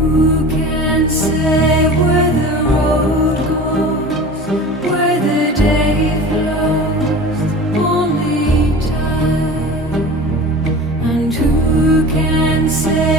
Who can say where the road goes, where the day flows? Only time. And who can say